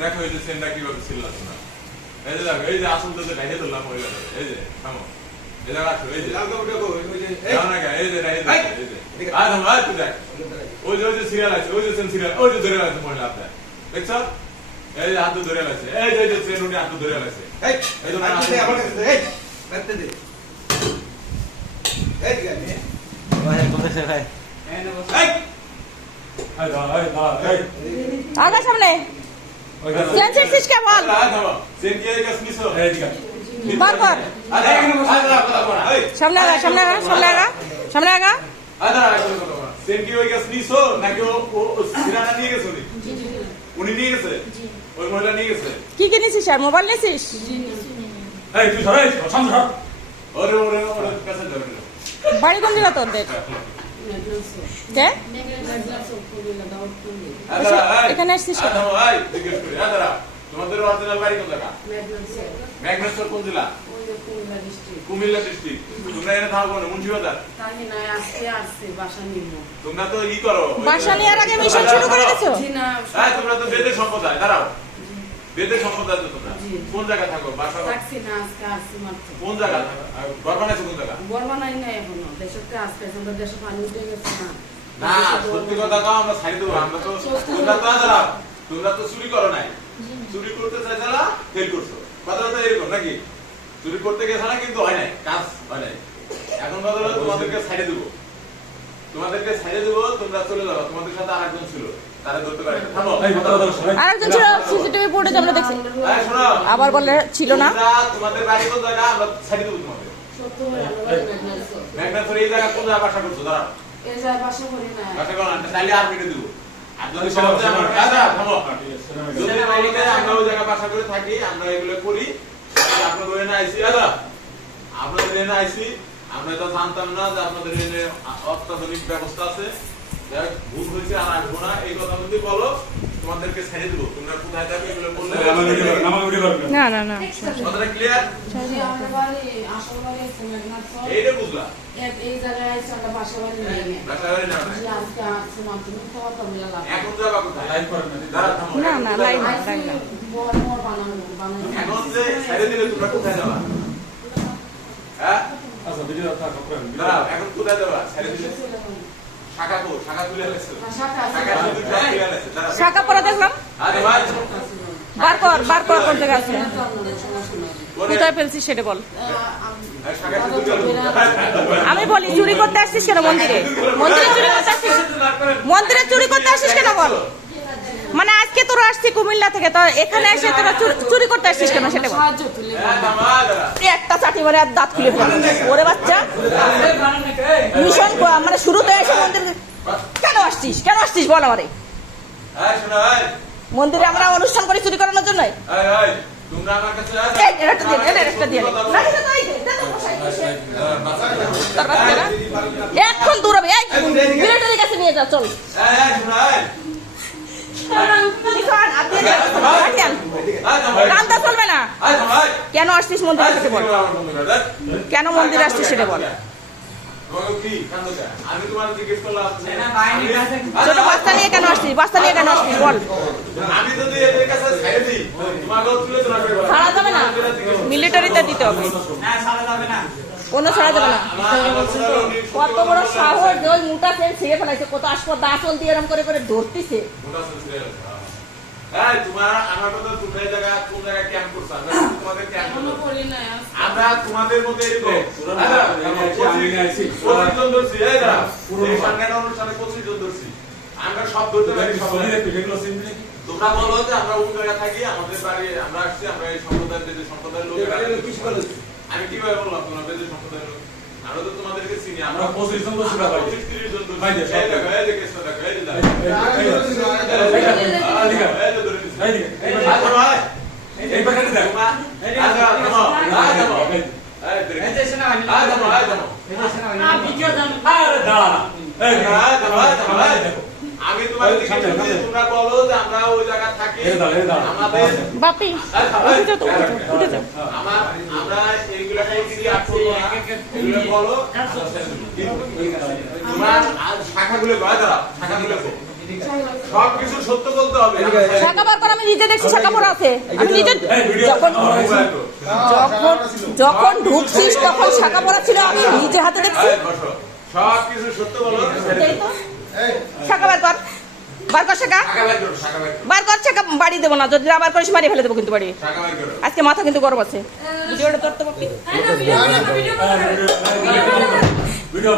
দেখো এই যে সেন্ডা কিভাবে ছিলাস না এই যে দেখো এই যে আসল তো যে গাইতে ধরলাম ওই এই যে থামো এই জায়গা আসো এই যে লাল কাপড় দেখো ওই যে যাও না এই যে এই যে আদম আয় তুই দেখ ওই যে সিরিয়াল আছে ওই যে সেন সিরিয়াল ওই যে ধরে আছে মহিলা আপনার দেখছো এই যে হাত ধরে আছে এই যে সেন উনি হাত ধরে আছে এই এই তো আমার কাছে এই রাখতে দে এই গানে ভাই কোথায় ভাই এই না বস এই আয় দা এই আগা সামনে সেন্সিস কিসকে বল থামো সেন কি এই কাসনিসো এই দিকে বার কর আরে এখানে বসে কথা বলা এই সামনে আগা সামনে আগা সামনে আগা সামনে আগা আদা সেন কি ওই কাসনিসো নাকি ও সিরানা নিয়ে গেছে উনি নিয়ে গেছে ওই মহিলা নিয়ে গেছে কি কিনেছিস আর মোবাইল নিয়েছিস এই তুই সরাই সামনে সর ওরে ওরে ওরে কাছে যাবে না বাড়ি কোন জায়গা তোদের কে এখানে আসছিস কেন? তোমাদের অরিজিনাল বাড়ি কোন জায়গা ম্যাগনেশ্বর কোন জেলা কুমিল্লা ডিস্ট্রিক্ট তোমরা এনে থাকো না মুন্সিবাজার তোমরা তো ই করো বাসা নেওয়ার আগে মিশন শুরু করে দিছো তোমরা তো বেদের সম্প্রদায় দাঁড়াও বেদের সম্প্রদায় তো তোমরা কোন জায়গা থাকো বাসা কোন জায়গা ঘর বানাইছো কোন জায়গা না সত্যি কথা কাও আমরা ছাড়ি দেবো আমরা তো তোমরা তো চুরি করো নাই চুরি করতে চাইছালা ফেল করছো কথাটা এরকম নাকি চুরি করতে গেছালা কিন্তু হয় নাই কাজ হয় নাই এখন কথা হলো তোমাদেরকে ছাড়িয়ে দেবো তোমরা চলে যাবো তোমাদের সাথে আরেকজন ছিল তারা ধরতে পারে থামো আরেকজন ছিল সিসিটিভি ফুটেজ আমরা দেখছি এই শোনো আবার বললে ছিল না তোমাদের বাড়ি কোন জায়গা আমরা ছাড়িয়ে দেবো তোমাদের ম্যাগনেশ্বর এই জায়গা কোন জায়গা বাসা করছো দাঁড়াও বাসা করো না তাহলে আর মিটে দেবো আপনাদের সমাজে আমার দাদা থামো যদি বাইরে আমরা ওই জায়গা বাসা করে থাকি আমরা এগুলো করি আপনাদের এনে আইসি দাদা আপনাদের এনে আইসি আমরা তো জানতাম না যে আপনাদের এনে অত্যাধুনিক ব্যবস্থা আছে ভুল হয়েছে আর আসবো না এই কথা যদি বলো তোমাদেরকে ছেড়ে দেবো তোমরা কোথায় থাকবে এগুলো বললে না না না কথাটা ক্লিয়ার এইটা বুঝলা এই জায়গায় একটা বাসা বাড়ি নেই বাসা বাড়ি না আজকে আসলাম তুমি তো তো এখন যাবা কোথায় লাইভ করেন না দাঁড়া থামো না না লাইভ না বড় বড় বানানো এখন যে ছেড়ে দিলে তোমরা কোথায় যাবা হ্যাঁ আচ্ছা ভিডিও থাক করেন দাঁড়াও এখন কোথায় যাবা ছেড়ে দিলে শাখা তুলে আনছো শাখা তুলে আনছো দাঁড়াও শাখা পরে দেখলাম আরে ভাই বার কর কোন জায়গা আছে কোথায় ফেলছিস সেটা বল শাখা তুলে আমি বলি চুরি করতে আসছিস কেন মন্দিরে মন্দিরে চুরি করতে আসছিস কেন বল মানে আজকে তোরা আসছি কুমিল্লা থেকে তো এখানে এসে তোরা চুরি করতে আসছিস কেন সেটা বল একটা চাটি মানে দাঁত খুলে ফেলে ওরে বাচ্চা মিশন মানে শুরুতে এসে মন্দির কেন আসছিস বল আমারে মন্দিরে আমরা অনুষ্ঠান করি চুরি করানোর জন্য তোমরা আমার কাছে এখন দৌড়াবে মিলিটারির কাছে নিয়ে যা চল কান্দা চলবে না কেন আসছিস মন্দিরে সেটা বল কেন মন্দিরে আসছিস সেটা বল ছোট বাচ্চা নিয়ে কেন আসছিস বল ছাড়া যাবে না মিলিটারিতে দিতে হবে কোনো ছাড়া যাবে না কত বড় সাহস ওই মোটা সেল ছিঁড়ে ফেলাইছে কত আসপদ আসল দিয়ে এরকম করে ধরতিছে আমরা তোমাদের মধ্যে আমরা সব ধরতে পারি তোমরা বলো যে আমরা অন্য জায়গায় থাকি আমাদের বাড়ি আমরা আসছি আমরা এই সম্প্রদায়ের লোক আমি কিভাবে বললাম তোমরা বেদের সম্প্রদায়ের লোক আমরা তো তোমাদেরকে চিনি আমরা 25 জন বসে ভাই 25 জন ভাই এই দেখো এই যে কেসটা দেখো এই যে এই বাগানে দেখো আমি তোমাদের তোমরা বলো যে আমরা ওই জায়গা থাকি আমাদের বাপি উঠে যাও আমরা এইগুলা এগুলো বলো শাখাগুলো শাখাগুলো সবকিছু সত্য বলতে হবে। শাখা বার কর, আমি নিজে দেখছি শাখা পড়া আছে। আমি নিজে যখন ঢুকছিস তখন শাখা পড়া ছিল, আমি নিজে হাতে দেখছি। সবকিছু সত্য বলো। শাখা বার কর, বার কর শাখা, বার কর শাখা। বাড়ি দেবো না, যদি না বার করিস মারিয়ে ফেলে দেবো কিন্তু বাড়ি। আজকে মাথা কিন্তু গরম আছে। ভিডিওটা ধরতে পারবি? ভিডিও